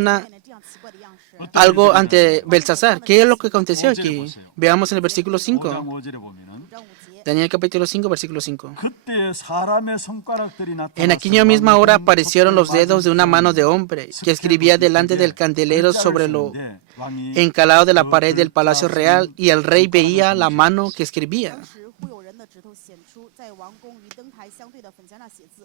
algo ante Belsasar. ¿Qué es lo que aconteció aquí? Veamos en el versículo 5. 5장 5절에 보면은 Daniel capítulo 5, versículo 5. 그때 사람의 손가락들이 En aquella misma hora aparecieron los dedos de una mano de hombre que escribía delante del candelero sobre lo encalado de la pared del palacio real, y el rey veía la mano que escribía.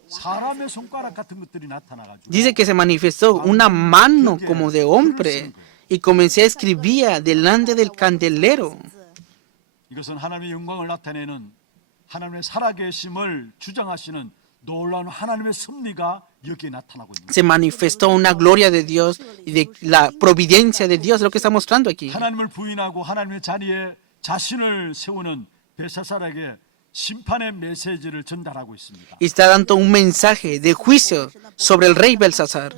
사람의 손가락 같은 것들이 나타나가지고 Dice que se manifestó una mano como de hombre y comencé a escribir delante del candelero. 이것은 하나님의 영광을 나타내는 하나님의 살아계심을 주장하시는 놀라운 하나님의 섭리가 여기에 나타나고 있는 거예요. Se manifestó una gloria de Dios y de la providencia de Dios, lo que está mostrando aquí. 하나님을 부인하고 하나님의 자리에 자신을 세우는 벨사살에게 심판의 메시지를 전달하고 있습니다. Y está dando un mensaje de juicio sobre el rey Belsasar.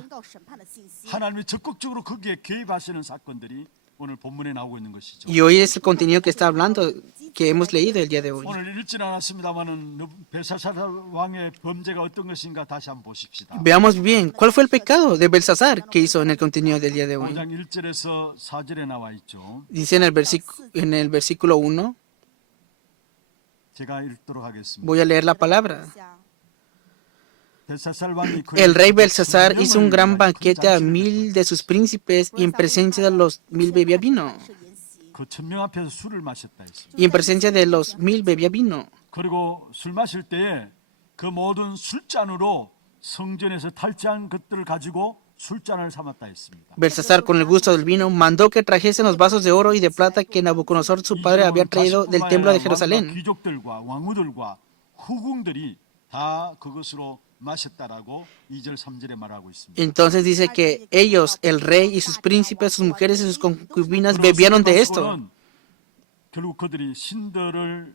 하나님이 적극적으로 거기에 개입하시는 사건들이 오늘 본문에 나오고 있는 것이죠. Y hoy es el contenido que está hablando, que hemos leído el día de hoy. 오늘 읽지는 않았습니다만은 벨사살 왕의 범죄가 어떤 것인가 다시 한번 보십시다. Veamos bien, ¿cuál fue el pecado de Belsasar que hizo en el contenido del día de hoy? 5장 1절에서 4절에 나와 있죠. Dice en el versículo 1, 제가 읽도록 하겠습니다. Voy a leer la palabra. 下 벨사살 왕이 그의 El rey 그 Belsasar hizo un 천명을 gran 위하여 큰 banquete a 잔치를 1000 de sus 베풀었습니다. príncipes y en presencia de los 1000 bebía vino. 그 천명 앞에서 술을 마셨다 했습니다. Y en presencia de los 1000 bebía vino. 그리고 술 마실 때에 그 모든 술잔으로 성전에서 탈취한 것들을 가지고 술잔을 삼았다 했습니다. Belsasar, con el gusto del vino, mandó que trajesen los vasos de oro y de plata que Nabucodonosor su padre había traído del templo de 왕과 Jerusalén. 귀족들과 왕후들과 후궁들이 다 그것으로 마셨다라고 2절 3절에 말하고 있습니다. Entonces dice que ellos, el rey y sus príncipes, sus mujeres y sus concubinas 그런 bebieron de 술을 esto. 마시고는 결국 그들이 신들을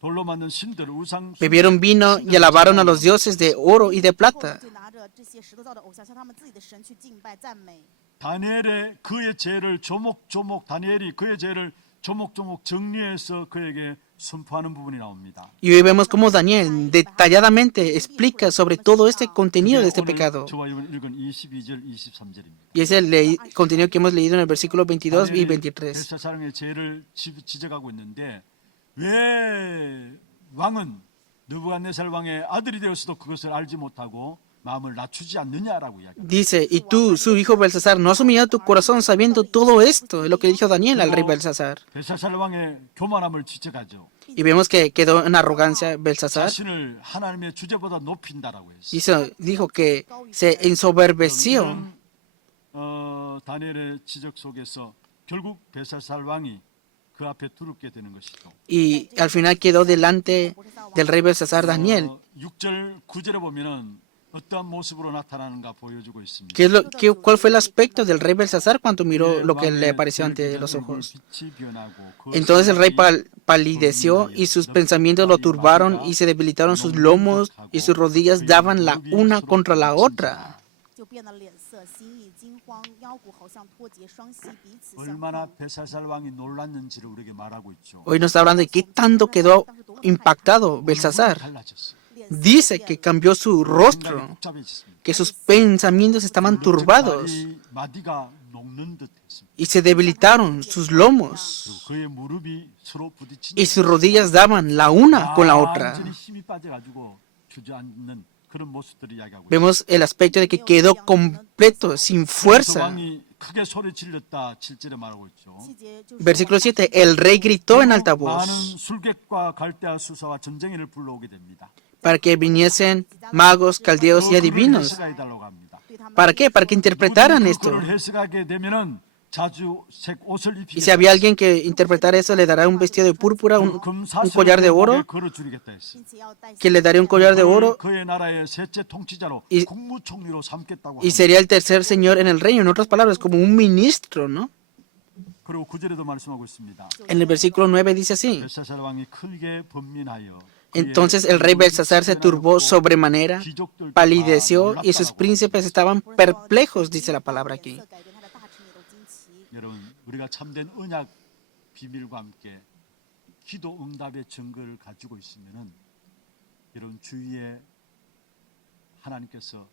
돌로 만든 신들 우상 Bebieron vino y alabaron a los dioses de oro y de plata. 就拿着这些石头造的偶像，向他们自己的神去敬拜赞美。 다니엘의 그의 죄를 조목조목 다니엘이 그의 죄를 조목조목 정리해서 그에게 선포하는 부분이 나옵니다. Y hoy vemos cómo Daniel detalladamente explica sobre todo este contenido de este 오늘 pecado. 저와 이번 읽은 22절 23절입니다. Y es el contenido que hemos leído en el versículo 22 y 23. 벨사살의 죄를 지적하고 있는데 왜 왕은 느부갓네살 왕의 아들이 되었어도 그것을 알지 못하고 마음을 낮추지 않느냐라고 이야기합니다. Dice, y tú, su hijo Belsasar, no has humillado tu corazón sabiendo todo esto, es lo que dijo Daniel al rey Belsasar. 벨사살 왕의 교만함을 지적하죠. Y vemos que quedó en arrogancia Belsasar. 자신을 하나님의 주제보다 높인다라고 했어요. Dijo que se ensoberbeció. 이런 다니엘의 지적 속에서 결국 벨사살 왕이 그 앞에 두렵게 되는 것이죠. Y al final quedó delante del rey Belsasar Daniel. 6절 9절에 보면은 어떠한 모습으로 나타나는가 보여주고 있습니다. ¿Cuál fue el aspecto del rey Belsasar cuando miró lo que le apareció ante los ojos? Entonces el rey palideció y sus pensamientos lo turbaron y se debilitaron sus lomos y sus rodillas daban la una contra la otra. 就变得脸色心意惊慌，腰骨好像脱节，双膝彼此相 얼마나 碰。 벨사살 왕이 놀랐는지를 우리에게 말하고 있죠. Hoy nos está hablando de qué tanto quedó impactado Belsasar. 달라졌어요. Dice que cambió su 생각이 rostro, 복잡해졌습니다. que sus pensamientos estaban turbados 마디가 녹는 듯했습니다. y se debilitaron sus lomos 그리고 그의 무릎이 서로 부딪힌 y sus rodillas daban la una con la otra. 완전히 힘이 빠져가지고 주저앉는 그런 모습들을 이야기하고 있습니다. Vemos el aspecto de que quedó completo, sin 그래서 fuerza. 왕이 크게 소리 질렀다 7절에 말하고 있죠. 细节就是 Versículo 7, el rey gritó en alta 많은 voz 술객과 갈대아 수사와 전쟁인을 불러오게 됩니다. para que viniesen magos, caldeos y 그걸 adivinos. 해석해달라고 합니다. 对他们 ¿Para qué? Para que interpretaran esto. 그걸 해석하게 되면은 자주색 옷을 Y 입히게 si había alguien que interpretara eso, le dará un vestido de púrpura, un collar de oro, 걸어주겠다 했어요. 并且要带 que le daría un collar de oro 그의 나라의 셋째 통치자로 y- 국무총리로 삼겠다고 y 합니다. sería el tercer señor en el reino. En otras palabras, como un ministro, ¿no? 그리고 9절에도 말씀하고 있습니다. En el versículo 9 dice así. 벨사살 왕이 크게 번민하여 Entonces el rey Belsasar se turbó sobremanera, palideció y sus príncipes estaban perplejos, dice la palabra aquí. 色改变，他的大臣也都惊奇。 여러분 우리가 참된 언약 비밀과 함께 기도 응답의 증거를 가지고 있으면은 여러분 주위에 하나님께서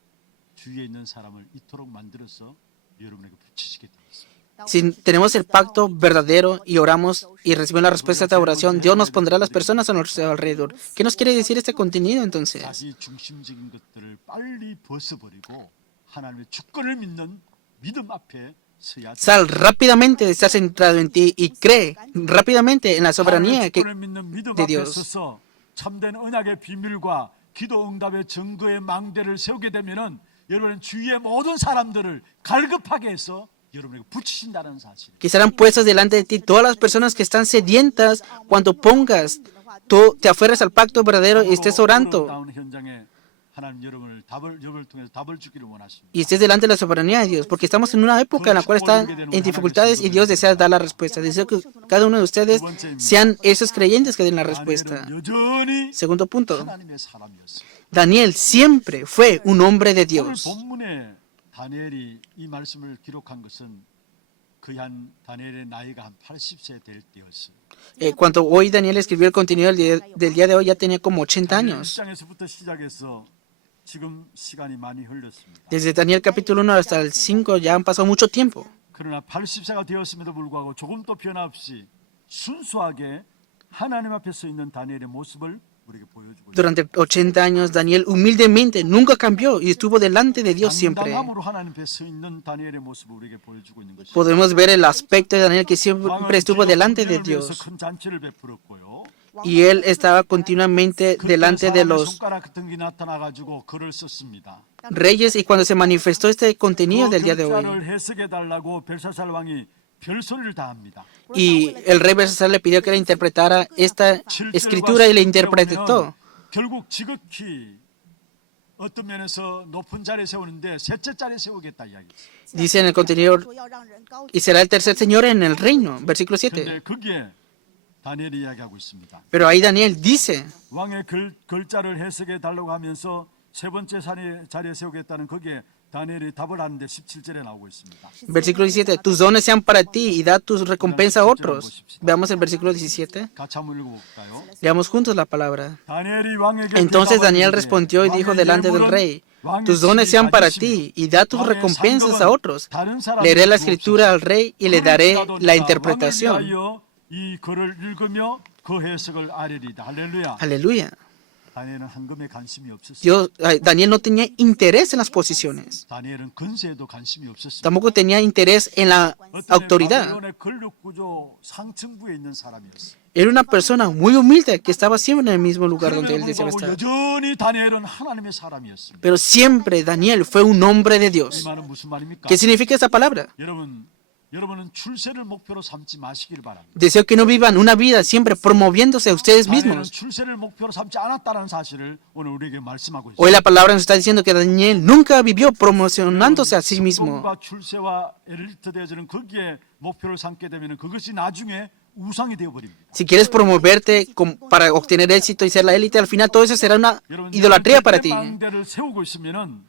주위에 있는 사람을 이토록 만들어서 여러분에게 붙이시게 되어 있습니다. Si tenemos el pacto verdadero y oramos y recibimos la respuesta a esta oración, Dios nos pondrá a las personas a nuestro alrededor. ¿Qué nos quiere decir este contenido entonces? 자기 중심적인 것들을 빨리 벗어버리고 하나님의 주권을 믿는 믿음 앞에 서야 돼. Sal rápidamente de estar centrado en ti y cree rápidamente en la soberanía 하나님의 주권을 믿는 믿음 de 앞에 Dios. 서서 참된 언약의 비밀과 기도 응답의 증거의 망대를 세우게 되면은 여러분은 주위의 모든 사람들을 갈급하게 해서 여러분에게 붙이신다는 사실. que serán puestas delante de ti todas las personas que están sedientas cuando pongas, tú te aferres al pacto verdadero y estés orando 아름다운 현장에 하나님 여러분을 여러분을 통해서 답을 주기를 원하십니다. y estés delante de la soberanía de Dios, porque estamos en una época en la cual están en dificultades y Dios desea dar la respuesta. Deseo que cada uno de ustedes sean esos creyentes que den la respuesta. 다니엘은 여전히 Segundo punto, 하나님의 사람이었어요. Daniel siempre fue un hombre de 오늘 Dios. 본문에 다니엘이 이 말씀을 기록한 것은 거의 한 다니엘의 나이가 한 80세 될 때였어요. Cuando hoy Daniel escribió el contenido del día de hoy, ya tenía como 80 다니엘 años. 1장에서부터 시작해서 지금 시간이 많이 흘렀습니다. Desde Daniel capítulo 1 hasta el 5 ya han pasado mucho tiempo. 그러나 80세가 되었음에도 불구하고 조금도 변화 없이 순수하게 하나님 앞에 서 있는 다니엘의 모습을 우리에게 보여주고 있습니다. Durante 80 años, Daniel humildemente nunca cambió y estuvo delante de Dios siempre. 당당함으로 하나님 앞에 서 있는 다니엘의 모습을 우리에게 보여주고 있는 것입니다. Podemos ver el aspecto de Daniel que siempre estuvo delante de Dios. 큰 잔치를 베풀었고요. Y él estaba continuamente delante de los 손가락 같은 게 나타나가지고 글을 썼습니다. reyes y cuando se manifestó este contenido del día de hoy. 글자를 해석해 달라고 벨사살 왕이 별소리를 다 합니다. Y el rey Belsasar le pidió que le interpretara esta escritura y le interpretó. 결국 지극히 어떤 면에서 높은 자리에 세우는데 셋째 자리에 세우겠다 이야기죠. Dice en el contenido, y será el tercer señor en el reino. Versículo 7. 그런데 거기에 다니엘이 이야기하고 있습니다. Pero ahí Daniel dice, 왕의 글자를 해석해 달라고 하면서 세 번째 자리에 세우겠다는 거기에 다니엘이 답을 하는데 17절에 나오고 있습니다. versículo 17, tus dones sean para ti y da tus recompensas a otros. Veamos el versículo 17. 같이 한번 읽어볼까요? Leamos juntos la palabra. 다니엘이 왕에게 Entonces Daniel 대답하되 respondió y dijo 왕의 delante del 예물은 rey, 왕의 tus dones 집이 sean para 가지시며 ti y da tus 왕의 recompensas 상급은 a otros. 다른 사람에게 Leeré la 주옵소서. escritura al rey y le daré 그럴지라도 la 내가 interpretación. 왕을 위하여 이 글을 읽으며 그 해석을 아뢰리다. 할렐루야. Aleluya. 다니엘은 황금에 관심이 없었어요. Daniel no tenía interés en las posiciones. 다니엘은 근세에도 관심이 없었습니다. Tampoco tenía interés en la autoridad. 바벨론의 권력구조 상층부에 있는 사람이었어요. Era una persona muy humilde que estaba siempre en el mismo lugar donde él 그럼에도 deseaba 불구하고 estar. 여전히 다니엘은 하나님의 사람이었습니다. Pero siempre Daniel fue un hombre de 이 Dios. 말은 무슨 말입니까? ¿Qué significa esa palabra? 여러분은 출세를 목표로 삼지 마시길 바랍니다. Deseo que no vivan una vida siempre promoviéndose a ustedes 다니엘은 mismos. 출세를 목표로 삼지 않았다는 사실을 오늘 우리에게 말씀하고 있습니다. Hoy la palabra nos está diciendo que Daniel nunca vivió promocionándose a sí mismo. 성공과 출세와 엘리트 되어지는 거기에 목표를 삼게 되면 그것이 나중에 우상이 되어버립니다. Si quieres promoverte para obtener éxito y ser la élite, al final todo eso será una idolatría para ti. 망대를 세우고 있으면은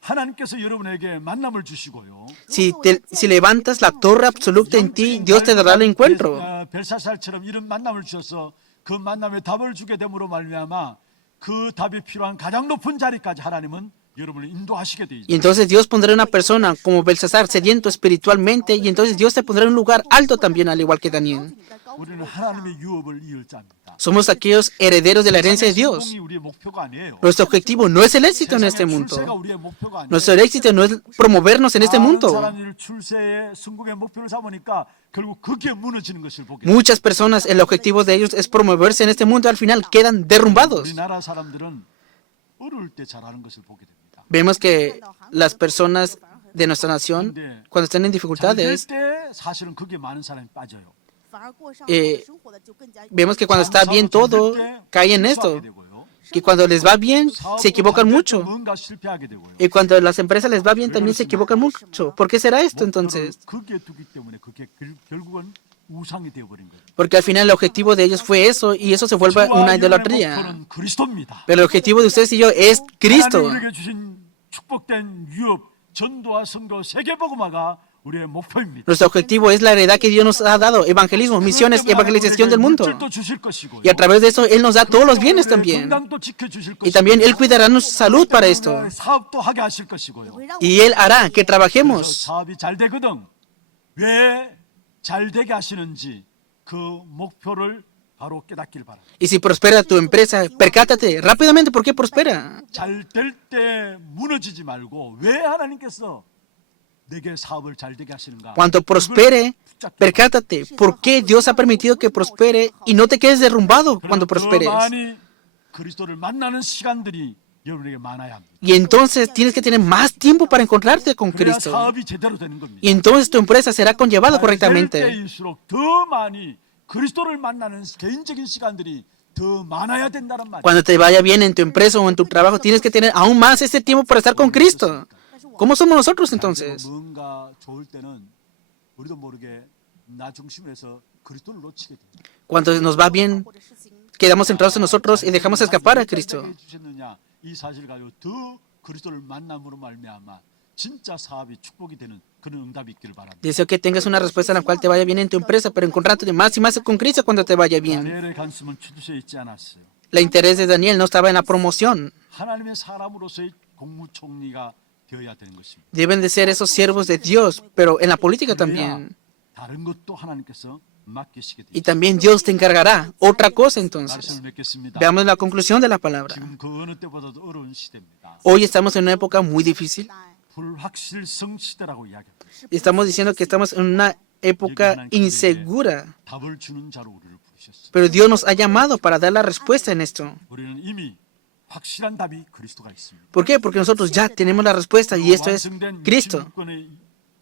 하나님께서 여러분에게 만남을 주시고요. Si levantas la torre absoluta en ti, Dios te dará el encuentro. 벨사살처럼 이런 만남을 주셔서 그 만남에 답을 주게 됨으로 말미암아 그 답이 필요한 가장 높은 자리까지 하나님은 여러분을 인도하시게 돼 Y 있습니다. entonces Dios pondrá una persona como Belsasar sediento espiritualmente y entonces Dios te pondrá en un lugar alto también, al igual que Daniel. 우리는 하나님의 유업을 이을 자입니다. Somos aquellos herederos de la herencia de Dios. 성공이 우리의 목표가 아니에요. Nuestro objetivo no es el éxito en este 세상의 mundo. 출세가 우리의 목표가 아니에요. Nuestro éxito no es promovernos en este 많은 mundo. 사람들이 출세의 성공의 목표를 삼으니까 결국 거기에 무너지는 것을 보게 돼요. Muchas personas, el objetivo de ellos es promoverse en este mundo y al final quedan derrumbados. 우리나라 사람들은 어려울 때 잘하는 것을 보게 됩니다. Vemos que las personas de nuestra nación, cuando están en 잘될 dificultades, 때 사실은 거기에 많은 사람이 빠져요. vemos que cuando está bien todo, cae en esto. Que cuando les va bien, se equivocan mucho. 뭔가 실패하게 되고요. Y cuando a las empresas les va bien, también se equivocan mucho. ¿Por qué será esto entonces? 거기에 두기 때문에 그게 결국은 우상이 되어버린 거예요. Porque al final el objetivo de ellos fue eso y eso se vuelve una idolatría. 목표는 그리스도입니다. Pero el objetivo de ustedes y yo es Cristo. 하나님 우리에게 주신 축복된 유업, 전도와 선교, 세계복음화가 우리의 목표입니다. Nuestro objetivo es la heredad que Dios nos ha dado, evangelismo, misiones y evangelización del mundo. 물질도 주실 것이고요. Y a través de eso Él nos da todos los bienes también. 건강도 지켜주실 Y también Él cuidará nuestra salud para esto. 사업도 하게 하실 것이고요. Y Él hará que trabajemos. 사업이 잘 되거든. 왜 잘 되게 하시는지 그 목표를 바로 깨닫길 바랍니다. Y si prospera tu empresa, percátate rápidamente por qué prospera. 잘 될 때 무너지지 말고 왜 하나님께서 내게 사업을 잘 되게 하시는가? Cuando prospere, percátate por qué Dios ha permitido que prospere y no te quedes derrumbado cuando prosperes. 많이 그리스도를 만나는 시간들이 여러분에게 많아야 합니다. Y entonces tienes que tener más tiempo para encontrarte con 그래야 Cristo. 사업이 제대로 되는 겁니다. Y entonces tu empresa será conllevada 될 correctamente. 때일수록 더 많이 그리스도를 만나는 개인적인 시간들이 더 많아야 된다는 말이에요. Cuando te vaya bien en tu empresa o en tu trabajo, tienes que tener aún más ese tiempo para estar con Cristo. ¿Cómo somos nosotros entonces? 뭔가 좋을 때는 우리도 모르게 나 중심에서 그리스도를 놓치게 됩니다. Cuando nos va bien, quedamos centrados en nosotros y dejamos escapar a Cristo. 주셨느냐 이 사실 가지고 더 그리스도를 만남으로 말미암아 진짜 사업이 축복이 되는 그런 응답이 있기를 바랍니다. Deseo que tengas una respuesta en la cual te vaya bien en tu empresa, pero encontrándote más y más con Cristo cuando te vaya bien. 다니엘의 관심은 추두에 있지 않았어요. El interés de Daniel no estaba en la promoción. 하나님의 사람으로서의 국무총리가 되어야 되는 것입니다. Deben de ser esos siervos de Dios, pero en la política 그래야 también. 다른 것도 하나님께서 맡기시게 Y 되죠. también Dios te encargará otra cosa entonces. 말씀을 맺겠습니다. Veamos la conclusión de la palabra. 지금 그 어느 때보다도 어려운 시대입니다. Hoy estamos en una época muy difícil. 불확실성 시대라고 이야기합니다. Y estamos diciendo que estamos en una época insegura. 답을 주는 자로 우리를 부르셨습니다. Pero Dios nos ha llamado para dar la respuesta en esto. 우리는 이미 확실한 답이 그리스도가 있습니다. ¿Por qué? Porque nosotros ya tenemos la respuesta y esto es 완성된 Cristo. 66권의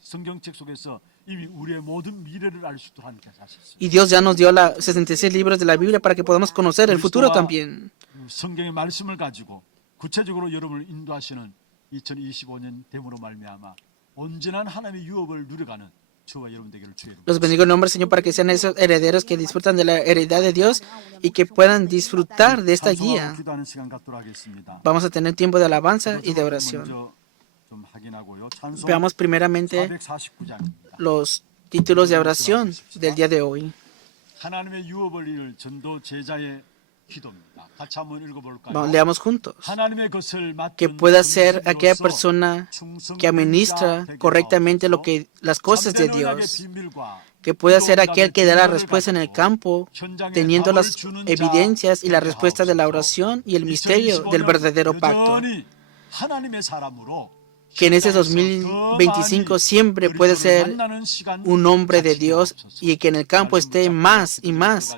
성경책 속에서 이미 우리의 모든 미래를 알 수 있도록 하나님께서 하셨습니다. Y Dios ya nos dio los 66 libros de la Biblia para que podamos conocer el futuro también. 성경의 말씀을 가지고 구체적으로 여러분을 인도하시는 2025년 됨으로 말미암아 온전한 하나님의 유업을 누려가는 저와 여러분 되기를 주의 이름으로 Los bendigo en nombre del Señor para que sean esos herederos que disfrutan de la heredad de Dios y que puedan disfrutar de esta guía. 기도하는 시간 갖도록 하겠습니다. Vamos a tener tiempo de alabanza y de oración. 먼저 좀 확인하고요. 찬송 Veamos primeramente 449장입니다. los títulos de oración del día de hoy. 하나님의 유업을 이룰 전도 제자의 기도입니다. 같이 한번 읽어볼까요? Leamos juntos. 하나님의 것을 맡은 Que pueda ser aquella 성도로서 persona 충성된 que administra 자가 되게 correctamente 하옵소서. las cosas de 참된 언약의 Dios. 비밀과 Que pueda ser aquel que da la 기도의 respuesta en el 가지고 campo, 현장에 teniendo 답을 las 주는 자 evidencias y la 되게 respuesta de la 하옵소서. oración y el misterio del 2025년 verdadero pacto. 여전히 하나님의 사람으로 Que en ese 현장에서 2025 더 siempre 많이 puede 그리스도를 ser 만나는 시간 un hombre de 가지게 Dios 하옵소서. y que en el campo esté más y más